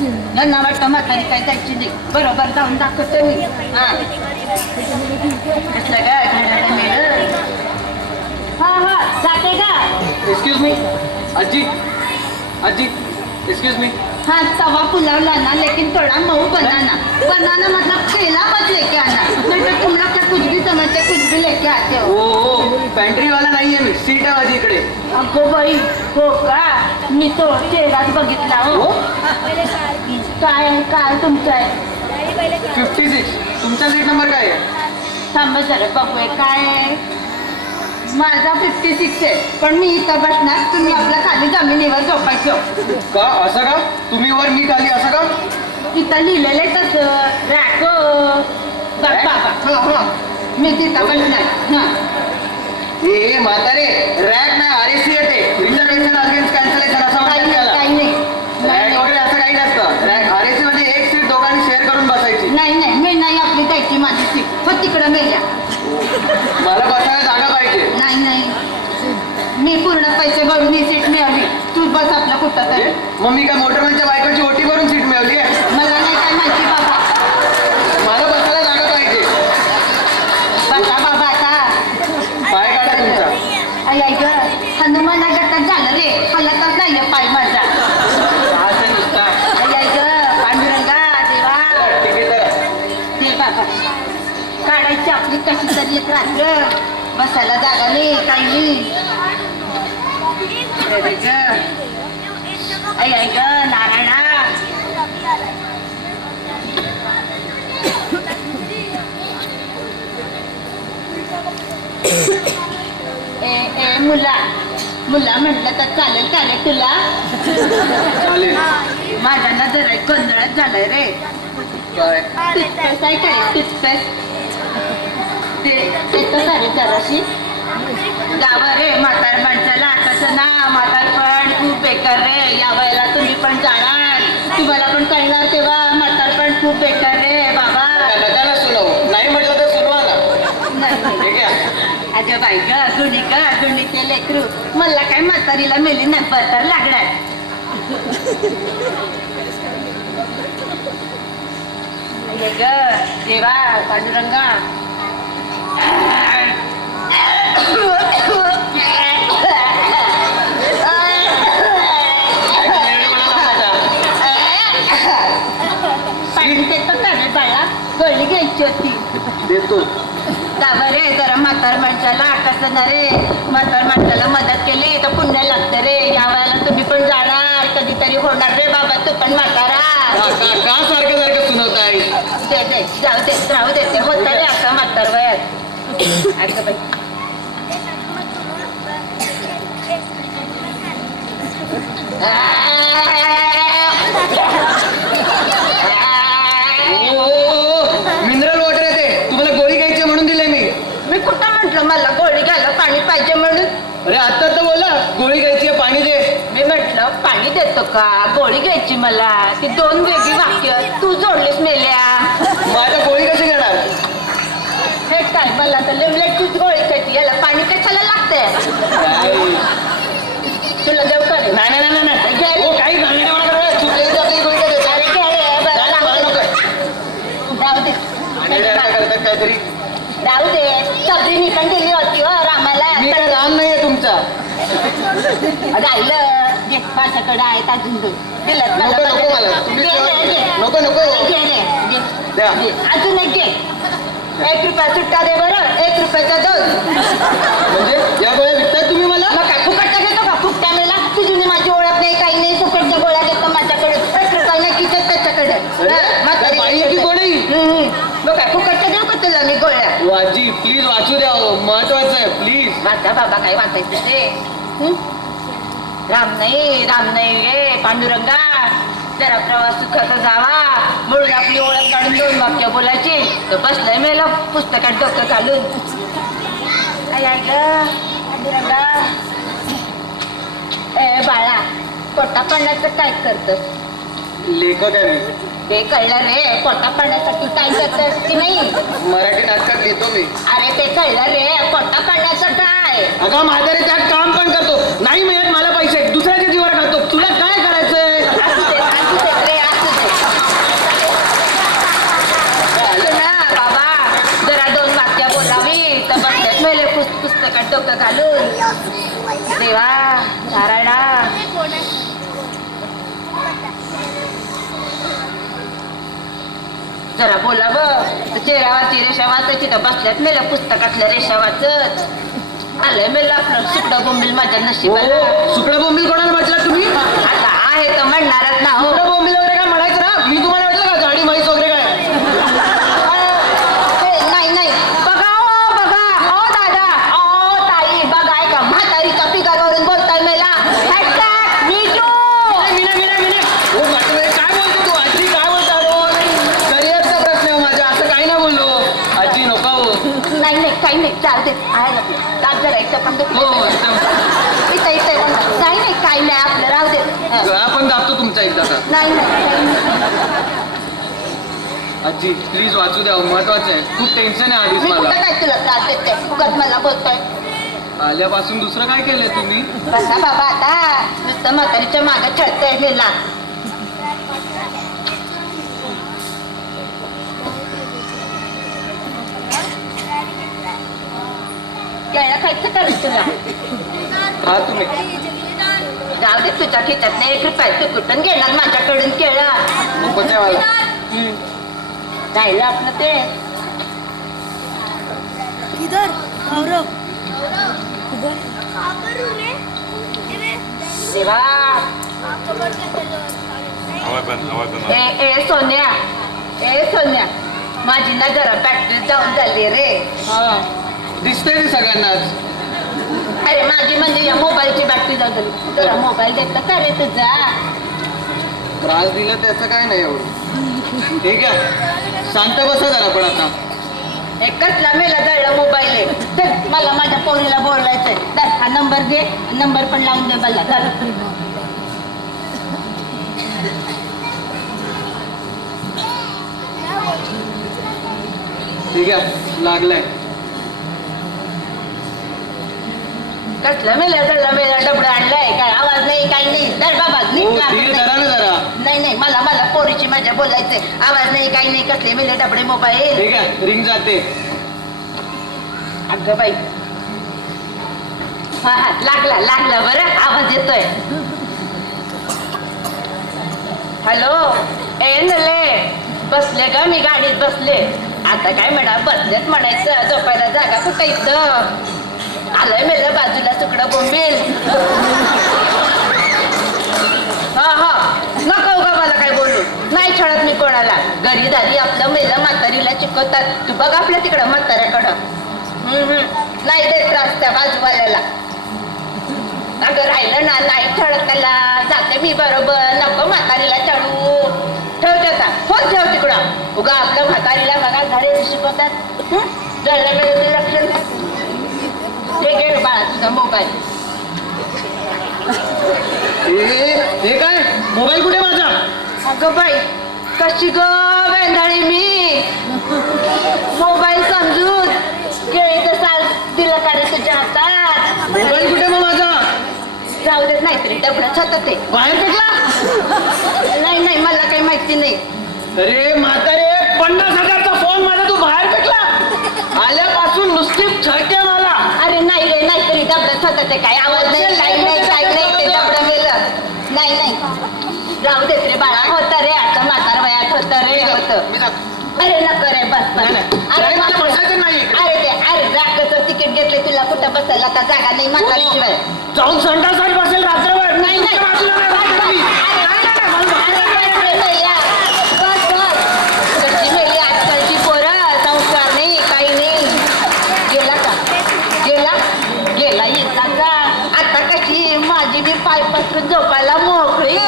यांना वाटतं म्हातारी काय जायची नाही. बरोबर जाऊन दाखवते मी. हा कसलं काय घड्याळ मिळेल. हा जाते का? एक्सक्यूज मी आजी आजी एक्सक्यूज मी. हाँ तवा पुलाव लाना लेकिन थोड़ा मऊ बनाना. बनाना मतलब केला मत लेके आना, नहीं तो तुम लोग क्या कुछ भी समझते कुछ भी लेके आते हो. ओ पॅन्ट्री वाला नाहीये मी, सीट आहे माझी इकडे. अगो बाई हो का? मी तो चेहराच बघितला हो. काय आहे काय तुमचं आहे? 56. तुमचा सीट नंबर काय आहे? थांबा जरा बघूया काय आहे. माझा 56 आहे, पण मी इथं बसणार, तुम्ही आपल्या खाली जमिनीवर झोपायचं. का असं का? तुम्ही वर मी खाली असं का? इथं लिहिलेलं आहे तसं राखो बाबा. हो मी तिथं बसणार. हां ए म्हातारे रॅक नाही आरएसी येते, रिझर्वेशन अगेन्स्ट कॅन्सलेशन असं म्हणतात त्याला. काही नाही रॅक वगैरे असं काही नसतं. रॅक आरएसी मध्ये एक सीट दोघांनी शेअर करून बसायची. नाही मी नाही आपली द्यायची माझी सीट. हो तिकडं मेल्या. मला बसायला जागा पाहिजे. नाही मी पूर्ण पैसे भरून ही सीट मिळवली. तू बस आपलं कुठं तरी. मग मी काय मोटरमॅनच्या बायकोची ओटी भरून सीट मिळवली आहे? मला नाही काय माहिती बाबा. मला बसायला जागा पाहिजे. बसा बाबा आता. पाय काढा तुमचा. आई ग हनुमाना गटात झालं रे. हलतच नाहीये पाय माझा. असं नुसता आई ग पांडुरंगा देवा. तिकीट दे बाबा. काढायची आपली कशी तरी एक रात्र. बसायला जागा नाही काही नाही. अरे ग आई ग नारायणा. ए मुला म्हटलं तर चालेल का रे तुला? चालेल. माझ्या ना जरा गोंधळच झालाय रे. काय टिचपेस आहे काय? टिचपेस ते येतं का रे जराशी? जावं रे म्हातार माणसाला. कसं ना म्हातारपण खूप बेकार रे. या वयाला तुम्ही पण जाणार, तुम्हाला पण कळणार तेव्हा म्हातारपण खूप बेकार रे बाबा. त्याला सुनव नाही म्हटलं तर सुनवा ना. नाही ठीक आहे. अगं बाई गुणी ते लेकरू. मला काय म्हातारीला मेली नाही बतर लागणार. ग देवा पांडुरंगा. पाणी देतो का रे बाळा? गोळी घ्यायची होती. देतो. जावं रे जरा म्हातार माणसाला. कसं ना रे म्हातार माणसाला मदत केली तर पुण्य लागतं रे. या वेळेला तुम्ही पण जाणार, कधीतरी होणार रे बाबा तू पण म्हातारा. का सारखं सुनवताय? दे राहू दे ते होतं रे आता म्हातार वयात. अगं बाई मिनरल वॉटर येते. तुम्हाला गोळी घ्यायची म्हणून दिले मी कुठं म्हंटल मला गोळी घ्यायला पाणी पाहिजे म्हणून? अरे आता तर बोला गोळी घ्यायची आहे, पाणी दे. मी म्हटलं पाणी देतो का, गोळी घ्यायची मला. ती दोन वेगळी वाक्य तू जोडलीस मेल्या. माझ्या गोळी कशी घेणार? हे काय मला तर लिमलेटचीच गोळी खायची, याला पाणी कशाला लागते? तुला देऊ का रे? नाही घे रे. काही घालणे तू गोळी काय देते? अरे घे रे, बरं, राहू दे. काहीतरी राहू दे. सगळी पण दिली होती हो रामाला. मी काय राम नाहीये तुमचा. राहिलं घे, माझ्याकडे आहेत अजून दोन. दिलं नको मला. तुम्ही नको घे रे घे. द्या. अजून एक घे. 1 रुपया सुट्टा दे बरं. 1 रुपयाचा 2. म्हणजे या गोळ्या विकताय तुम्ही मला? मग काय फुकटचा घेतो का? फुकट्या मेला तुझी माझी ओळख नाही काही नाही. फुकटच्या गोळ्या घेतो माझ्याकडे. 1 रुपया नाही किती त्याच्याकडे. की कोणी मग काय फुकटच्या देऊ का तुला मी गोळ्या? वाजी प्लीज वाचू द्या. महत्वाचं आहे प्लीज. वाचा बाबा काय वाचायचं ते. राम नाही रे पांडुरंगा. जरा प्रवास सुखाचा जावा म्हणून आपली ओळख काढून 2 वाक्य बोलायची. तर बसलंय मेला पुस्तकात डोकं घालून. काय ग पांडुरंगा. ए बाळा पोटा पाण्याचं काय करतस? लेखक आहे मी. ते कळलं रे. पोटा पाण्यासाठी काय करतस की नाही? मराठी नाटकात लिहितो मी. अरे ते कळलं रे. पोटा पाण्याचं काय? अगं माझ्या रे त्यात काम पण करतो. नाही मिळत मला पैसे दुसऱ्याच्या जीवावर घालतो. तुला काय करायचंय? असू दे रे असू डोकं घालून. देवा नारायणा. जरा बोलावं. चेहऱ्यावरची रेषा वाचायची तर बसल्यात मेल्या पुस्तकातल्या रेषा वाचत. आलंय मेलं आपलं सुकडं बोंबील माझ्या नशिबाला. सुकडं बोंबील कोणाला म्हटलं तुम्ही? आता आहे तर म्हणणारच ना हो. सुकडं बोंबील वगैरे काय म्हणायचं ना? मी तुम्हाला म्हटलं का झाडी म्हैस वगैरे काय? नाही नाही बघा हो बघा. हो दादा. हो ताई बघा. ऐका म्हातारीच्या पिकावरून बोलताय मेला. Hashtag me too. हो म्हातारे, काय बोलतो तू? आजी काय बोलता? करिअरचा प्रश्न आहे माझ्या, असं काही नाही बोललो. आजी नको हो. नाही नाही काही नाही चालते. आहे आपलं दाब जरा इथं पण हो एकदम. इथं इथं काही नाही काही नाही आपलं राहू दे. आपण जातो तुमचा एकदाचा. नाही नाही काही नाही. आजी प्लीज वाचू द्या, महत्वाचं आहे. खूप टेन्शन आहे आधीच मी मला. कुठं काय तुला त्रास देते उगाच मला बोलतोय. आल्यापासून दुसरं काय केलंय तुम्ही? बसा बाबा आता. नुसतं म्हातारीच्या मागे छळतंय गेला. केळं खायचं करेल तुला. हा तुम्ही जाऊ दे तुझ्या खिच्यात नाही 1 रुपया तू कुठून घेणार माझ्याकडून केळं. नकोच आहे मला. राहिलं आपलं ते. किधर गौरव देवा. ए सोन्या. ए सोन्या माझी ना जरा बॅटरी डाऊन झाली रे. दिसतंय ते सगळ्यांनाच. अरे माझी म्हणजे या मोबाईलची बॅटरी डाऊन झाली. जरा मोबाईल देता का रे तुझा? त्रास दिला त्याचं काय नाही एवढं. ठीक आहे शांत बसा जरा. पण आता एक कसला मेला जळलं मोबाईल आहे. चल मला माझ्या पोरीला बोलायचंय. तर हा नंबर घे. नंबर पण लावून दे मला. झालं. ठीक आहे लागलाय. कसलं मेला जळलं मेला डबडं आणलंय. काय आवाज नाही काही नाही. दर बाबा हो नीट धीर धरा नाही. ना जरा. नाही नाही मला मला पोरीची माझ्या बोलायचंय. आवाज नाही काही नाही. कसले मेले डबडे मोबाईल. ठीक आहे रिंग जाते. अगं बाई. हा हा लागला लागला बरं. आवाज येतोय. हॅलो. ए नले बसले ग मी गाडीत बसले. आता काय म्हणा बसलेत म्हणायचं. झोपायला जागा कुठं इथं. आलंय मेलं बाजूला सुकडं बोंबील. हा हा नको उगा मला काय बोलू. नाही छळत मी कोणाला. घरी दारी आपलं मेलं म्हातारीला चिकवतात. तू बघ आपल्या तिकडं म्हाताऱ्याकडं. नाही देत त्रास त्या बाजूवाल्याला. अगं राहिलं ना नाही छळत त्याला. जाते मी बरोबर. नको म्हातारीला चढू. ठेवते आता फोन ठेव तिकडं. उगा आपलं म्हातारीला बघा झाडे शिकवतात. जळल्याकडे लक्ष नाही. हे घे रे बाळा तुझा मोबाईल. हे काय मोबाईल कुठे माझा? अगं बाई कशी ग वेंधळी मी. मोबाईल समजून केळीचं साल दिलं का रे तुझ्या हातात. मोबाईल कुठे मग माझा? जाऊ देत नाहीतरी डबडच होतं ते. बाहेर फेकला? नाही नाही मला काही माहिती नाही. अरे म्हातारे 50,000चा फोन माझा तू बाहेर फेकला? आल्यापासून नुसती छळते मला. अरे नाही रे नाहीतरी डबडच होतं ते. काय आवाज नाही काही नाही काही नाही. ते डबडं मेलं. नाही नाही जाऊ देत रे बाळा. होतं रे आता म्हातार वयात होतं रे होतं. मी जातो. अरे नको रे बस बस. अरे मला बसायचं नाही. अरे राखचं तिकीट घेतले तुला कुठं बसायला आता जागा नाही म्हातारीशिवाय. जाऊन संडासात बसेल रात्रभर. नाही नाही बाजूला नाही राहत मी. कशी मेली आजकालची पोरं. संस्कार नाही काही नाही. गेला का गेला गेला येता का. आता कशी माझी मी पाय पसरून झोपायला मोकळी.